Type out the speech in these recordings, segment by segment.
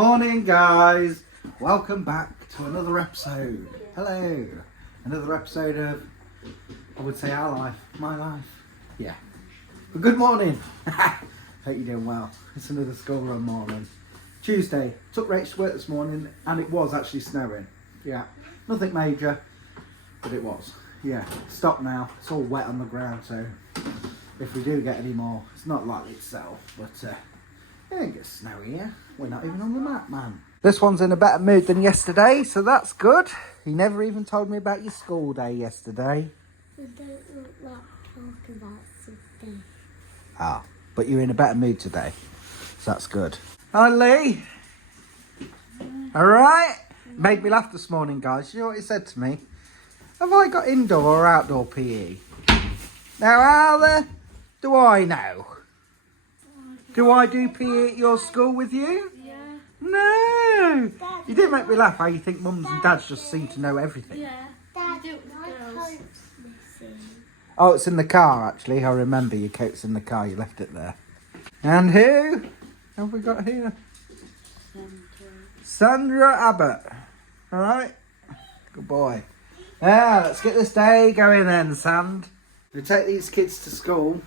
Morning guys, welcome back to another episode. Hello, another episode of, I would say our life, my life. Yeah, but good morning. Hope you're doing well. It's another school run morning. Tuesday, took Rach to work this morning and it was actually snowing. Yeah, nothing major, but it was. Yeah, stop now, it's all wet on the ground, so if we do get any more, it's not likely to settle, but it ain't get snowy here. We're not even on the map, man. This one's in a better mood than yesterday, so that's good. He never even told me about your school day yesterday. I don't like talking about something. Ah, but you're in a better mood today, so that's good. Hi, Lee. All right. Made me laugh this morning, guys. You know what he said to me? Have I got indoor or outdoor PE? Now, how do I know? Do I do PE at your school with you? Yeah. No. You did make me laugh how you think mums and dads just seem to know everything. Yeah. Dad, my coat's missing. Oh, it's in the car, actually. I remember your coat's in the car. You left it there. And who have we got here? Sandra Abbott. All right. Good boy. Yeah, let's get this day going then, Sand. We take these kids to school.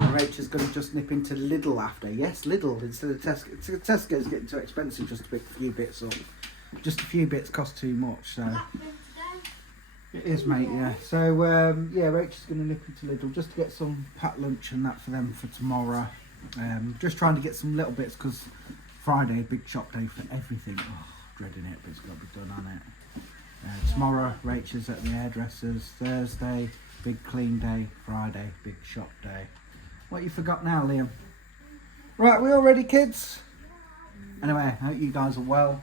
And Rachel's going to just nip into Lidl after. Yes, Lidl instead of Tesco. Tesco's getting too expensive just to pick a few bits up. Just a few bits cost too much, so. It is, mate, yeah. So, yeah, Rachel's going to nip into Lidl just to get some packed lunch and that for them for tomorrow. Just trying to get some little bits because Friday, big shop day for everything. Oh, dreading it, but it's got to be done, hasn't it? Tomorrow, Rachel's at the hairdressers. Thursday, big clean day. Friday, big shop day. What you forgot now, Liam? Right, we all ready, kids? Anyway, I hope you guys are well.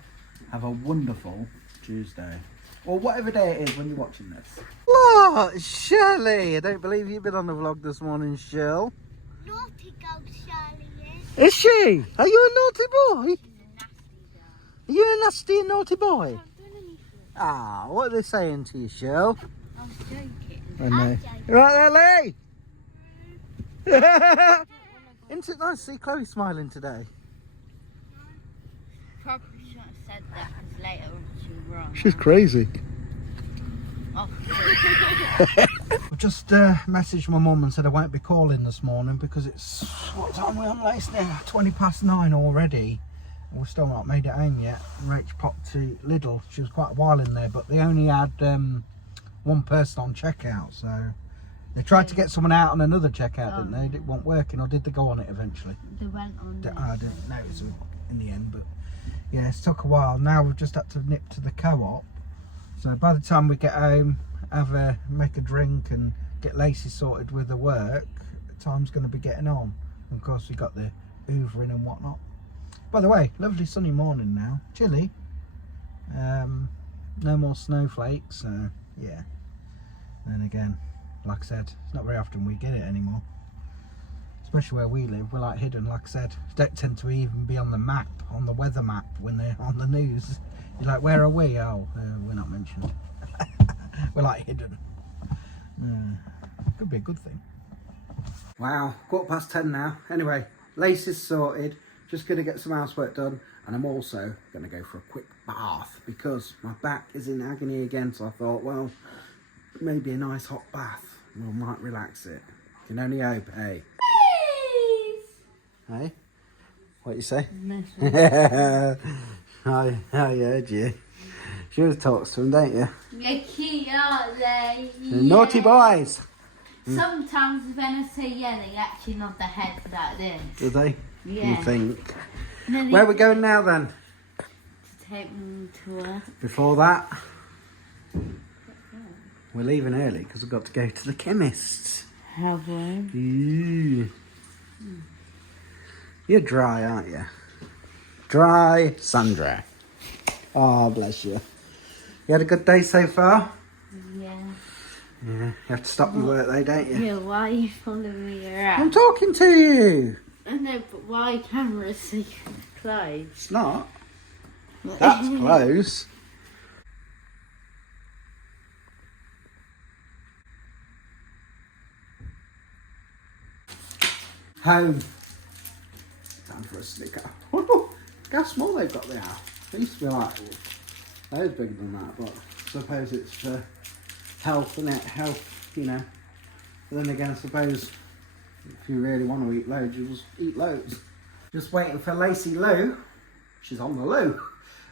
Have a wonderful Tuesday. Or whatever day it is when you're watching this. What? Shirley! I don't believe you've been on the vlog this morning, Shirl. Naughty girl Shirley Is she? Are you a naughty boy? Are you a nasty and naughty boy? Ah, what are they saying to you, Shirl? I was joking. I know. Right there, Lee! Isn't it nice to see Chloe smiling today? Probably shouldn't have said that because later she was wrong. She's crazy. Oh. I've just messaged my mum and said I won't be calling this morning because it's, what time are we on lace now? 9:20 already. And we've still not made it home yet. Rach popped to Lidl. She was quite a while in there, but they only had one person on checkout, so they tried to get someone out on another checkout, didn't they? It wasn't working, or did they go on it eventually? They went on it. I didn't know it in the end, but yeah, it's took a while. Now we've just had to nip to the co-op. So by the time we get home, make a drink and get Lacey sorted with the work, time's going to be getting on. And of course we got the hoovering and whatnot. By the way, lovely sunny morning now. Chilly. No more snowflakes, so yeah. Then again, like I said, it's not very often we get it anymore. Especially where we live, we're like hidden, like I said. Don't tend to even be on the map, on the weather map when they're on the news. You're like, where are we? Oh, we're not mentioned. We're like hidden. Could be a good thing. Wow, 10:15 now. Anyway, lace is sorted. Just going to get some housework done. And I'm also going to go for a quick bath because my back is in agony again. So I thought, well, maybe a nice hot bath might relax it. Can only hope, hey. Hey? What you say? I heard you. She always talks to him, don't you? They're cute, aren't they? The naughty boys. Sometimes when I say yeah, they actually nod their head like this. Do they? Yeah. You think? Where are we going now then? To take them to work. Before that, we're leaving early because we've got to go to the chemist. Have we? Ew. You're dry, aren't you? Dry Sandra. Oh, bless you. You had a good day so far? Yeah. Yeah. You have to stop your work though, don't you? Yeah, why are you following me around? I'm talking to you. I know, but why cameras so close? It's not. That's close. Home. Time for a Snicker. Go how small they've got the house. It used to be like, those bigger than that, but I suppose it's for health, isn't it? Health, you know. But then again, I suppose if you really want to eat loads, you just eat loads. Just waiting for Lacey Lou. She's on the loo.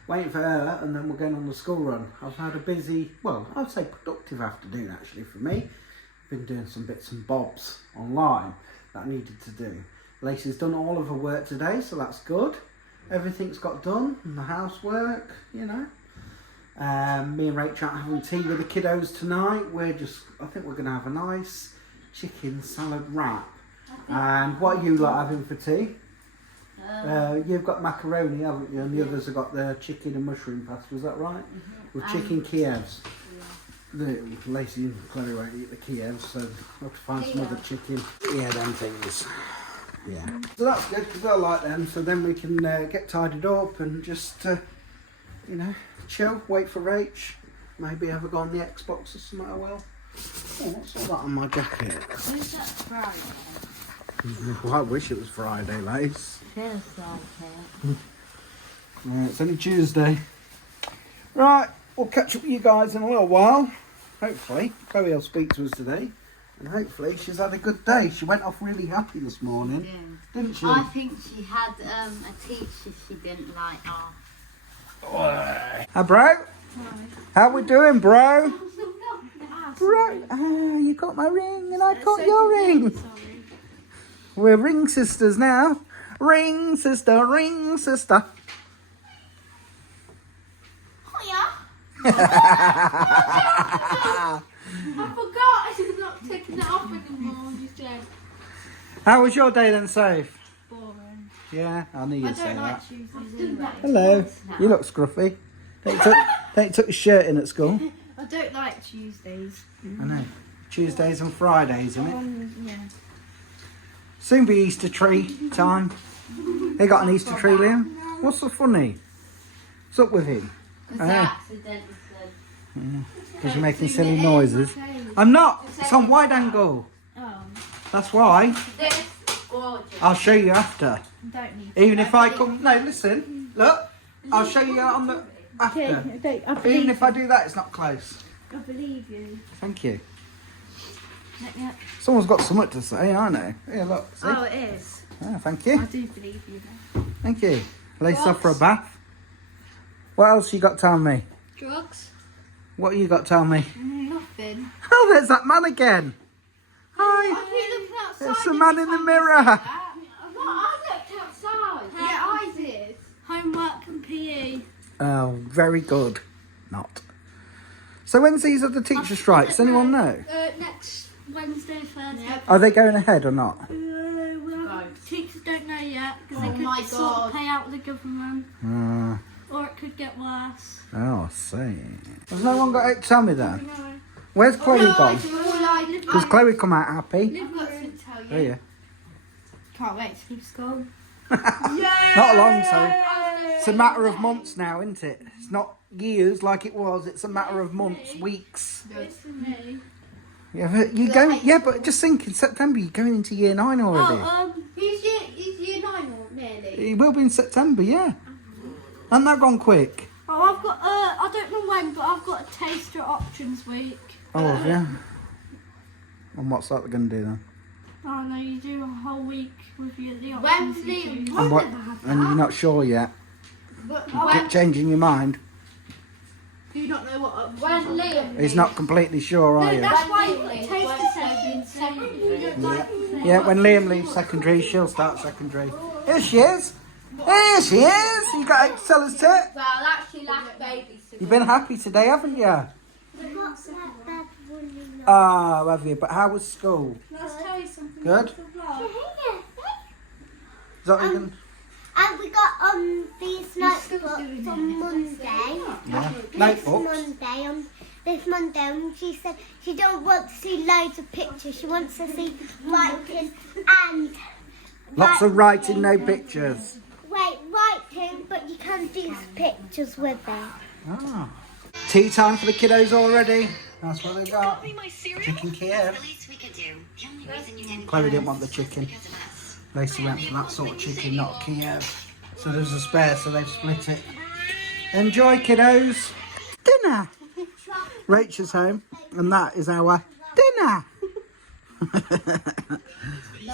Waiting for her, and then we're going on the school run. I've had a busy, well, I'd say productive afternoon actually for me. I've been doing some bits and bobs online that I needed to do. Lacey's done all of her work today, so that's good. Everything's got done, and the housework, you know. Me and Rachel are having tea with the kiddos tonight. I think we're going to have a nice chicken salad wrap. And what are you lot having for tea? You've got macaroni, haven't you? And the others have got the chicken and mushroom pasta, is that right? With chicken Kievs. Yeah. Lacey and Chloe won't eat the Kievs, so I'll have to find some other chicken. Yeah, them things. Yeah. So that's good, because I like them, so then we can get tidied up and just, you know, chill, wait for Rach. Maybe have a go on the Xbox or something, I will. Oh, what's all that on my jacket? Is that Friday? Well, I wish it was Friday, Lace. Feels like it. It's only Tuesday. Right, we'll catch up with you guys in a little while. Hopefully. Chloe will speak to us today. And hopefully she's had a good day. She went off really happy this morning. Yeah. Didn't she? I think she had a teacher she didn't like. Hi, bro. Hi. How we doing, bro? Bro, you got my ring and I got your ring. Sorry. We're ring sisters now. Ring sister, ring sister. Hiya. I forgot. She's not taking it off anymore. How was your day then, Safe? Boring. Yeah, I knew you'd say I don't like that. Tuesdays anyway. Hello. You look scruffy. They took your shirt in at school. I don't like Tuesdays. I know. Tuesdays and Fridays, isn't it? Yeah. Soon be Easter tree time. They got an Easter tree, Liam. What's so funny? What's up with him? Because I accidentally said. Because you're making silly noises. I'm not. It's on wide angle. Oh, That's why. This is gorgeous. I'll show you after. don't need. Even if I come. No, listen. Look. I'll show you on the after. I Even if I do that, it's not close. I believe you. Thank you. Yeah. Someone's got something to say, I know. Here, look. See? Oh, it is. Ah, thank I you. do believe you. Though. Thank you. Lace off for a bath. What else you got to tell me? Drugs? What you got to tell me? Nothing. Oh, there's that man again. Hi. I keep looking outside. There's the man in the mirror. I looked outside. Yeah, I did. Homework and PE. Oh, very good. Not. So when's these other teacher strikes? Anyone know? Next Wednesday, Thursday. Yep. Are they going ahead or not? Teachers don't know yet because Oh they could my sort God. of pay out the government, Uh, or it could get worse. oh, I see. Has no one got out to tell me that? No. Where's Chloe gone? All I Does Chloe come out happy? I've got to tell Oh, you. yeah. Can't wait to leave school. Not long, so. It's a matter of months now, isn't it? It's not years like it was. It's a matter of months, weeks. It's for me. Yeah, but you go. Yeah, but just think, in September you're going into year 9 already. He's year 9 or nearly. It will be in September, yeah. Hasn't that gone quick? Oh, I've got, I don't know when, but I've got a taster options week. Oh, yeah. And what's that going to do then? Oh no, you do a whole week with your the When's options. you Liam? choose. And what? And you're not sure yet. But Keep changing your mind. Do you not know what options when are? Liam. He's not completely sure, are No, you? that's why you When put a Liam taster won't session take in secondary. secondary. Yeah, when Liam leaves secondary, she'll start secondary. Here she is. Here she is. You got to tell us to. Well, actually, last baby. You've been happy today, haven't you? Oh, have you? But how was school? Let's tell you something. Good? about the vlog. Is that what you're gonna... And we got these notebooks on Monday. Yeah. This Notebooks? Monday, this Monday, and she said she don't want to see loads of pictures. She wants to see writing and Lots of writing, no pictures. writing, but you can do pictures with it. Ah. Tea time for the kiddos already. That's what they got. Chicken Kiev. Chloe didn't want the chicken. Lacey went for that sort of chicken, not Kiev. So there's a spare, so they've split it. Enjoy, kiddos. Dinner. Rachel's home, and that is our dinner.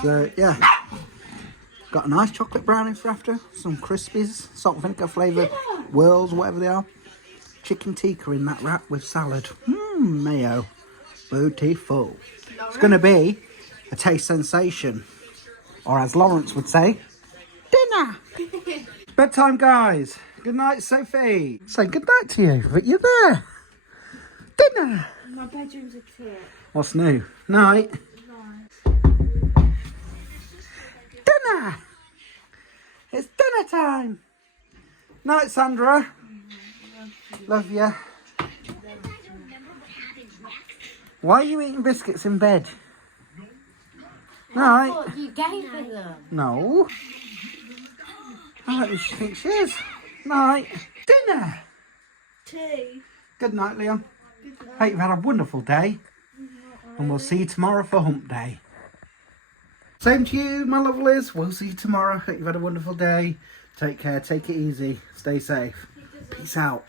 So, yeah. Got a nice chocolate brownie for after. Some Crispies, salt and vinegar flavoured whirls, whatever they are. Chicken tikka in that wrap with salad. Mayo. Beautiful. It's going to be a taste sensation. Or as Lawrence would say, dinner. Bedtime, guys. Good night, Sophie. Say good night to you, but you're there. Dinner. My bedroom's a kit. What's new? Night. Dinner. It's dinner time. Night, Sandra. Love you. Why are you eating biscuits in bed? Night. What you gave her them? No. I don't think she is. Night. Dinner. Tea. Good night, Leon. Hope you've had a wonderful day. And we'll see you tomorrow for hump day. Same to you, my lovelies. We'll see you tomorrow. Hope you've had a wonderful day. Take care. Take it easy. Stay safe. Peace out.